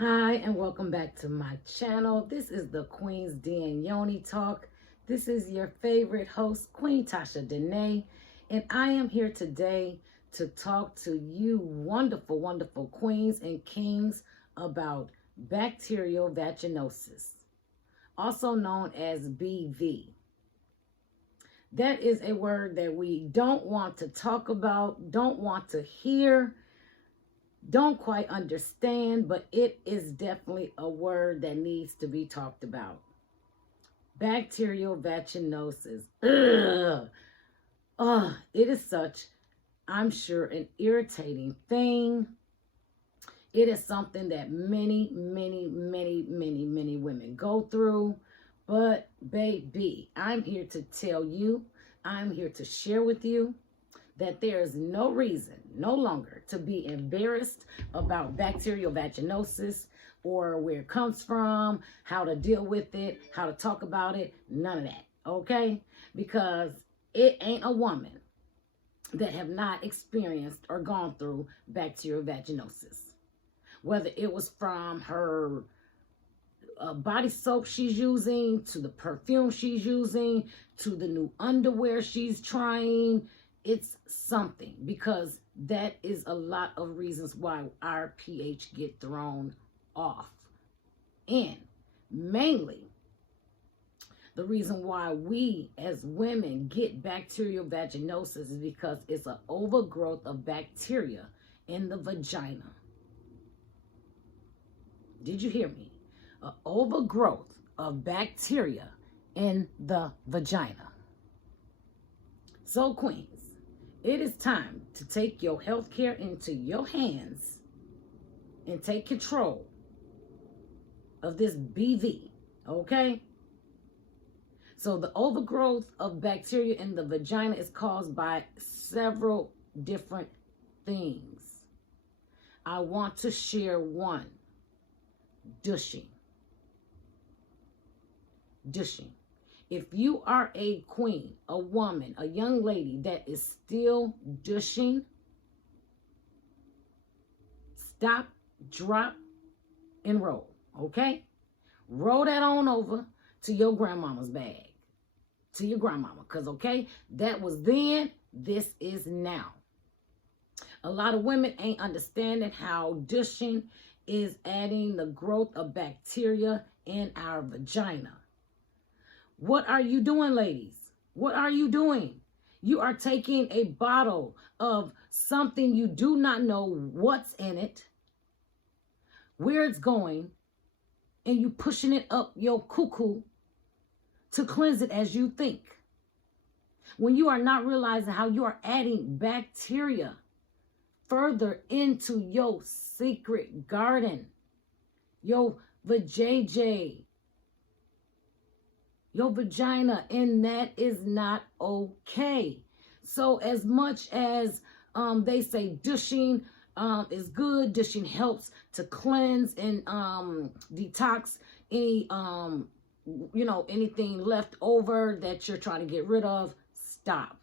Hi, and welcome back to my channel. This is the Queen's D and Yoni Talk. This is your favorite host, Queen Tasha Dene, and I am here today to talk to you wonderful, wonderful queens and kings about bacterial vaginosis, also known as BV. That is a word that we don't want to talk about, don't want to hear, don't quite understand, but it is definitely a word that needs to be talked about. Bacterial vaginosis. Ugh. It is such, I'm sure, an irritating thing. It is something that many women go through. But baby, I'm here to tell you, I'm here to share with you that there is no reason, no longer, to be embarrassed about bacterial vaginosis or where it comes from, how to deal with it, how to talk about it, none of that, okay? Because it ain't a woman that have not experienced or gone through bacterial vaginosis. Whether it was from her body soap she's using, to the perfume she's using, to the new underwear she's trying, it's something, because that is a lot of reasons why our pH get thrown off. And mainly, the reason why we as women get bacterial vaginosis is because it's an overgrowth of bacteria in the vagina. Did you hear me? An overgrowth of bacteria in the vagina. So, queens, it is time to take your health care into your hands and take control of this BV, okay? So the overgrowth of bacteria in the vagina is caused by several different things. I want to share one. Douching. If you are a queen, a woman, a young lady that is still douching, stop, drop, and roll, okay? Roll that on over to your grandmama's bag, to your grandmama, because, okay, that was then, this is now. A lot of women ain't understanding how douching is adding the growth of bacteria in our vagina. What are you doing, ladies? What are you doing? You are taking a bottle of something you do not know what's in it, where it's going, and you pushing it up your cuckoo to cleanse it as you think. When you are not realizing how you are adding bacteria further into your secret garden, your vajayjay, your vagina, and that is not okay. So as much as they say douching is good, douching helps to cleanse and detox any anything left over that you're trying to get rid of, stop.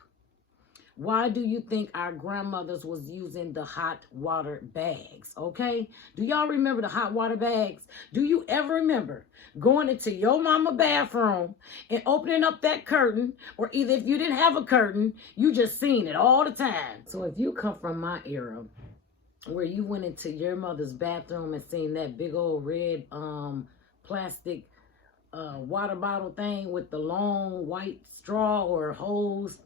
Why do you think our grandmothers was using the hot water bags, okay? Do y'all remember the hot water bags? Do you ever remember going into your mama bathroom and opening up that curtain, or either if you didn't have a curtain, you just seen it all the time? So if you come from my era, where you went into your mother's bathroom and seen that big old red plastic water bottle thing with the long white straw or hose,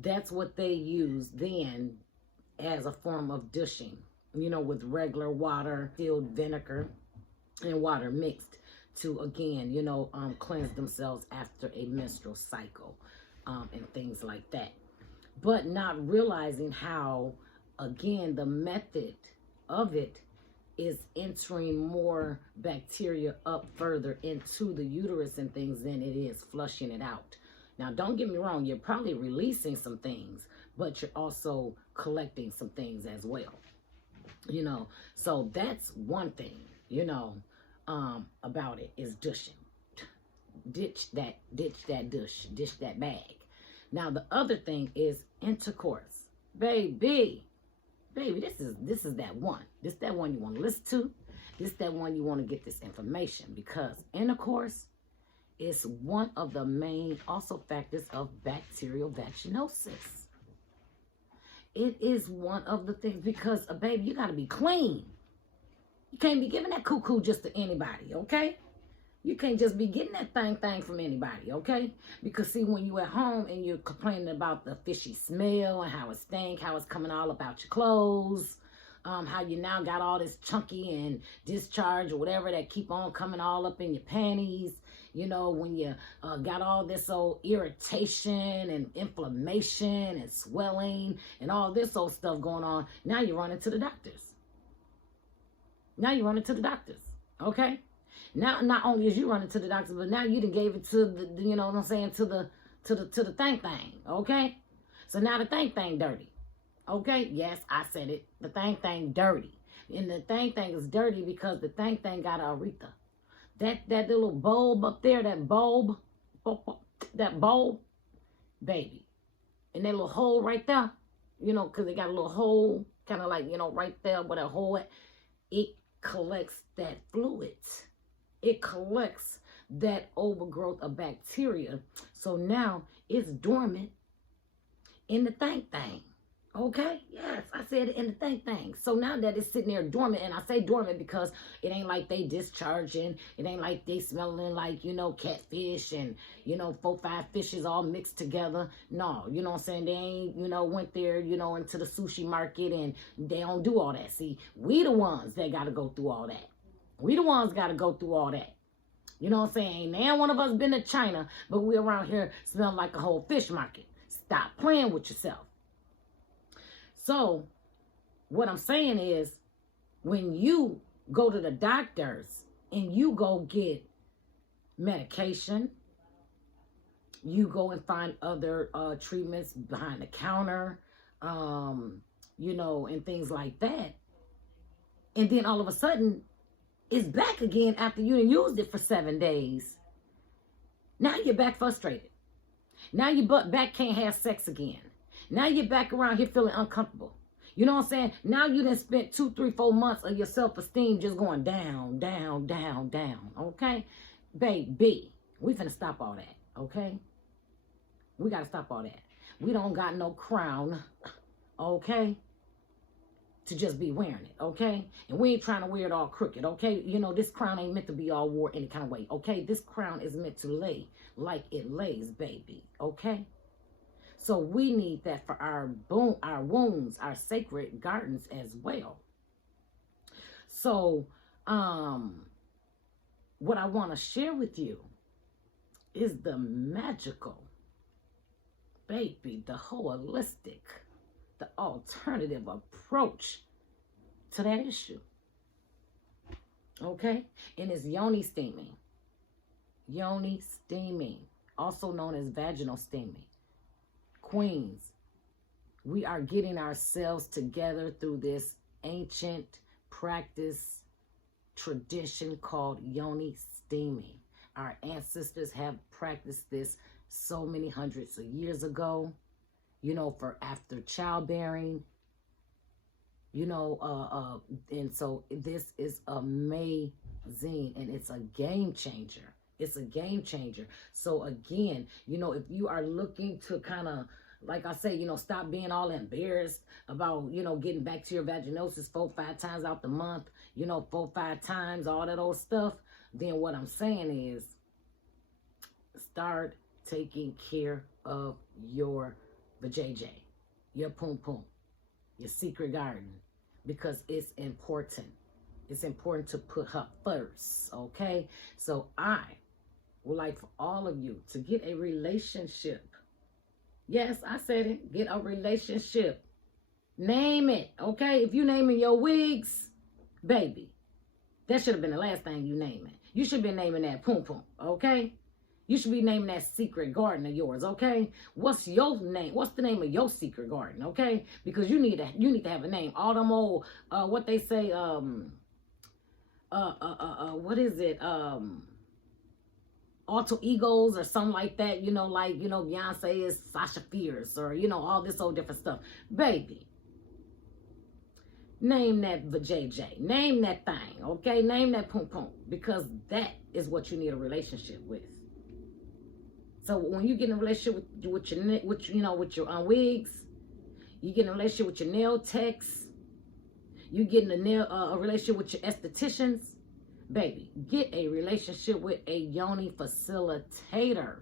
that's what they used then as a form of douching, with regular water, distilled vinegar, and water mixed to, again, cleanse themselves after a menstrual cycle and things like that. But not realizing how, again, the method of it is entering more bacteria up further into the uterus and things than it is flushing it out. Now, don't get me wrong, you're probably releasing some things, but you're also collecting some things as well. So that's one thing, about it is douching. Ditch that bag. Now, the other thing is intercourse. Baby, this is that one. This that one you want to listen to. This that one you want to get this information, because intercourse is one of the main also factors of bacterial vaginosis. It is one of the things, because, baby, you got to be clean. You can't be giving that cuckoo just to anybody, okay? You can't just be getting that thing from anybody, okay? Because, see, when you at home and you're complaining about the fishy smell and how it stink, how it's coming all about your clothes, how you now got all this chunky and discharge or whatever that keep on coming all up in your panties, you know, when you got all this old irritation and inflammation and swelling and all this old stuff going on, now you're running to the doctors. Now you're running to the doctors, okay? Now, not only is you running to the doctors, but now you done gave it to the, you know what I'm saying, to the thing, okay? So now the thing dirty, okay? Yes, I said it. The thing dirty. And the thing is dirty because the thing got a urethra. That little bulb up there, that bulb, baby. And that little hole right there, you know, because it got a little hole, kind of like, you know, right there where that hole at, it collects that fluid. It collects that overgrowth of bacteria. So now it's dormant in the thing. Okay? Yes, I said it in the thing. So now that it's sitting there dormant, and I say dormant because it ain't like they discharging. It ain't like they smelling like, you know, catfish and, you know, 4-5 fishes all mixed together. No, you know what I'm saying? They ain't, you know, went there, you know, into the sushi market, and they don't do all that. See, we the ones that got to go through all that. We the ones got to go through all that. You know what I'm saying? Ain't now one of us been to China, but we around here smell like a whole fish market. Stop playing with yourself. So, what I'm saying is, when you go to the doctors and you go get medication, you go and find other treatments behind the counter, you know, and things like that. And then all of a sudden, it's back again after you done used it for 7 days. Now you're back frustrated. Now your butt back can't have sex again. Now you're back around here feeling uncomfortable. You know what I'm saying? Now you done spent 2, 3, 4 months of your self-esteem just going down, okay? Baby, we finna stop all that, okay? We gotta stop all that. We don't got no crown, okay, to just be wearing it, okay? And we ain't trying to wear it all crooked, okay? You know, this crown ain't meant to be all wore any kind of way, okay? This crown is meant to lay like it lays, baby, okay? So we need that for our wounds, our sacred gardens as well. So, what I want to share with you is the magical, baby, the holistic, the alternative approach to that issue. Okay? And it's yoni steaming. Yoni steaming, also known as vaginal steaming. Queens, we are getting ourselves together through this ancient practice tradition called yoni steaming. Our ancestors have practiced this so many hundreds of years ago, you know, for after childbearing, you know, and so this is amazing, and it's a game changer. It's a game changer. So again, you know, if you are looking to kind of, like I say, you know, stop being all embarrassed about, you know, getting bacterial vaginosis 4-5 times out the month, you know, 4-5 times, all that old stuff, then what I'm saying is start taking care of your vajayjay, your pum, your secret garden, because it's important. It's important to put her first, okay? So I would like for all of you to get a relationship. Yes, I said it. Get a relationship. Name it, okay? If you naming your wigs, baby, that should have been the last thing you naming. You should be naming that pum, okay? You should be naming that secret garden of yours, okay? What's your name? What's the name of your secret garden, okay? Because you need to have a name. All them old, what they say, what is it? Alter egos or something like that, you know, like, you know, Beyonce is Sasha Fierce, or, you know, all this old different stuff. Baby, Name that JJ. Name that thing, okay? Name that poom poom, because that is what you need a relationship with. So when you get in a relationship with your wigs, you get in a relationship with your nail techs, you get in a relationship with your estheticians, baby, get a relationship with a yoni facilitator.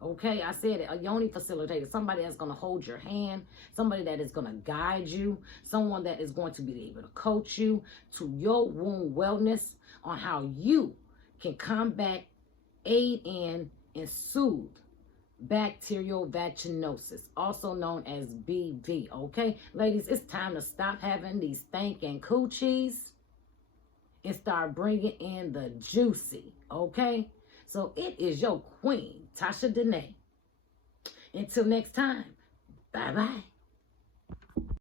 Okay, I said it, a yoni facilitator, somebody that's going to hold your hand, somebody that is going to guide you, someone that is going to be able to coach you to your womb wellness on how you can combat, aid in, and soothe bacterial vaginosis, also known as BV. Okay, ladies, it's time to stop having these stinking coochies and start bringing in the juicy. Okay, so it is your queen, Tasha Danae. Until next time, bye-bye.